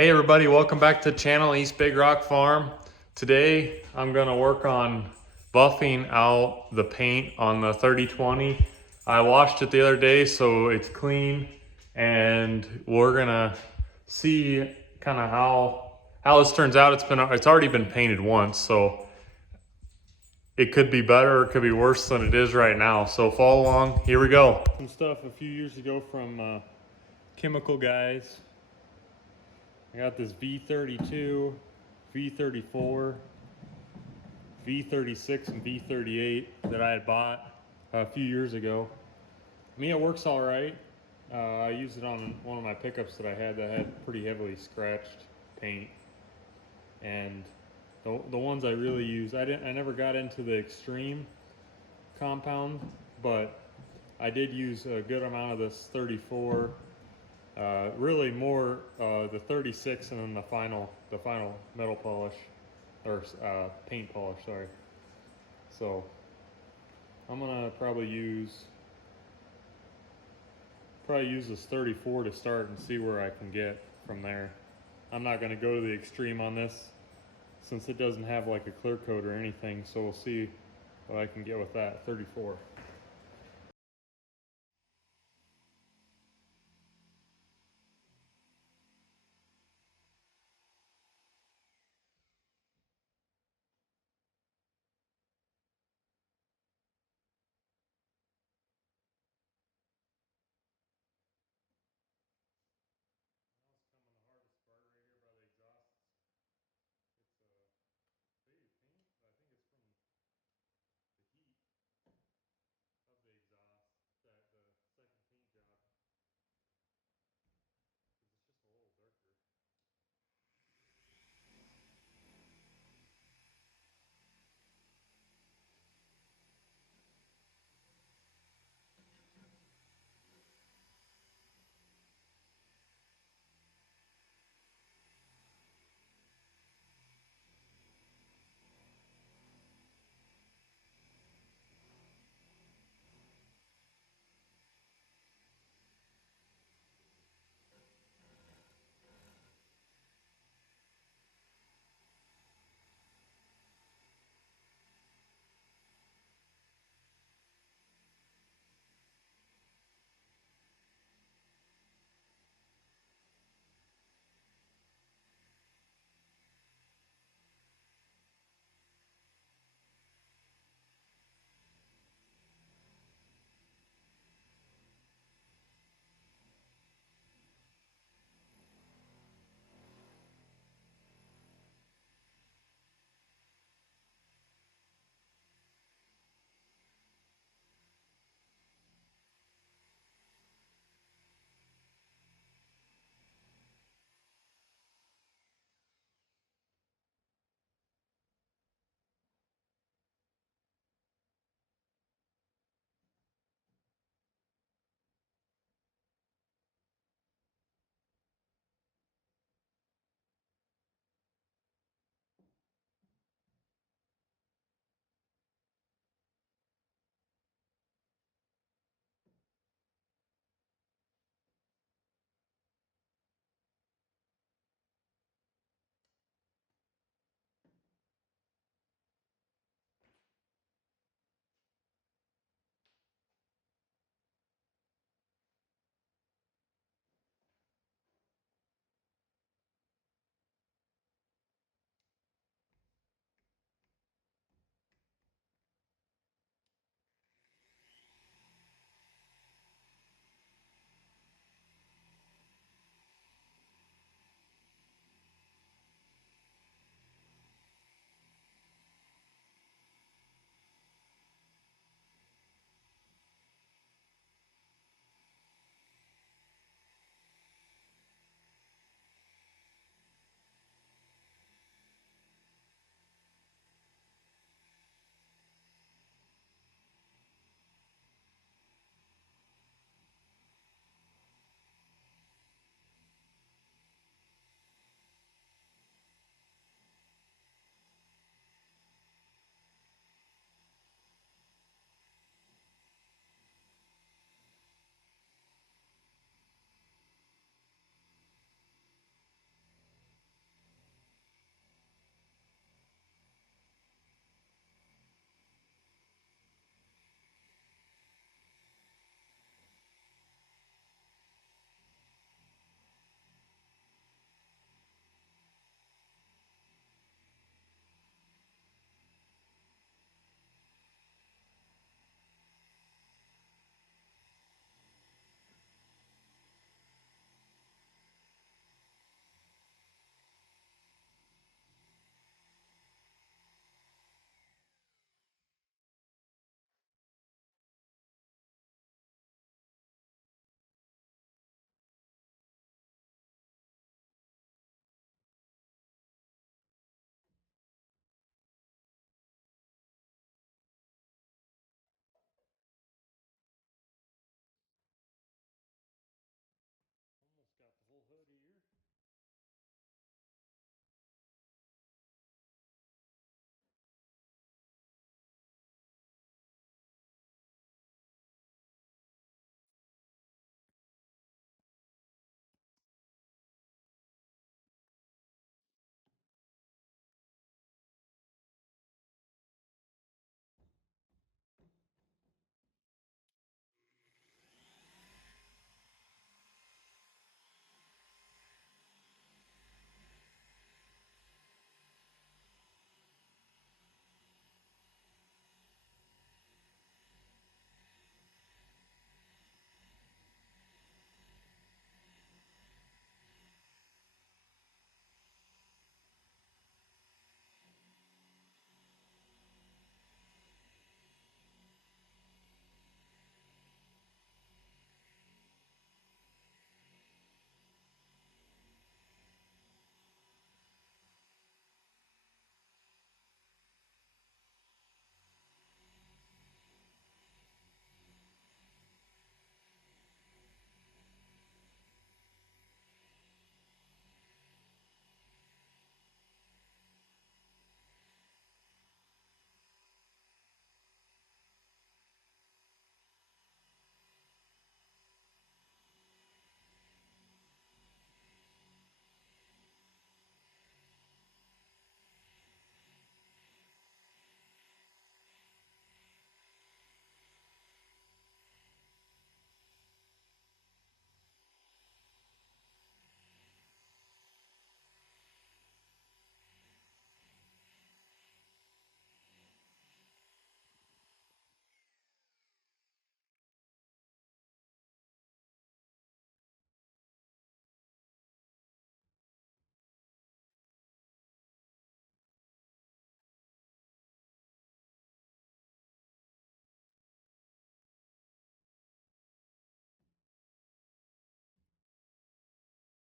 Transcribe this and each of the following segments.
Hey everybody, welcome back to the channel East Big Rock Farm. Today I'm gonna work on buffing out the paint on the 3020. I washed it the other day so it's clean, and we're gonna see kind of how this turns out. It's already been painted once, so it could be better or it could be worse than it is right now. So follow along, here we go. Some stuff a few years ago from Chemical Guys. I got this V32, V34, V36, and V38 that I had bought a few years ago. I mean, it works all right. I used it on one of my pickups that I had that had pretty heavily scratched paint. And the ones I really use, I never got into the extreme compound, but I did use a good amount of this 34. Really more the 36 and then the final metal polish or paint polish, sorry. So I'm gonna probably use this 34 to start and see where I can get from there. I'm not gonna go to the extreme on this since it doesn't have like a clear coat or anything, so we'll see what I can get with that 34.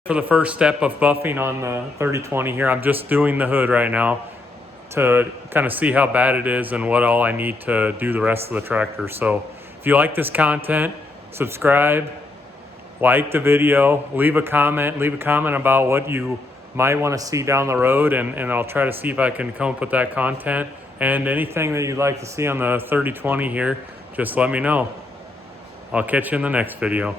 For the first step of buffing on the 3020 here, I'm just doing the hood right now to kind of see how bad it is and what all I need to do the rest of the tractor. So if you like this content, subscribe, like the video, leave a comment about what you might want to see down the road, and I'll try to see if I can come up with that content. And anything that you'd like to see on the 3020 here, just let me know. I'll catch you in the next video.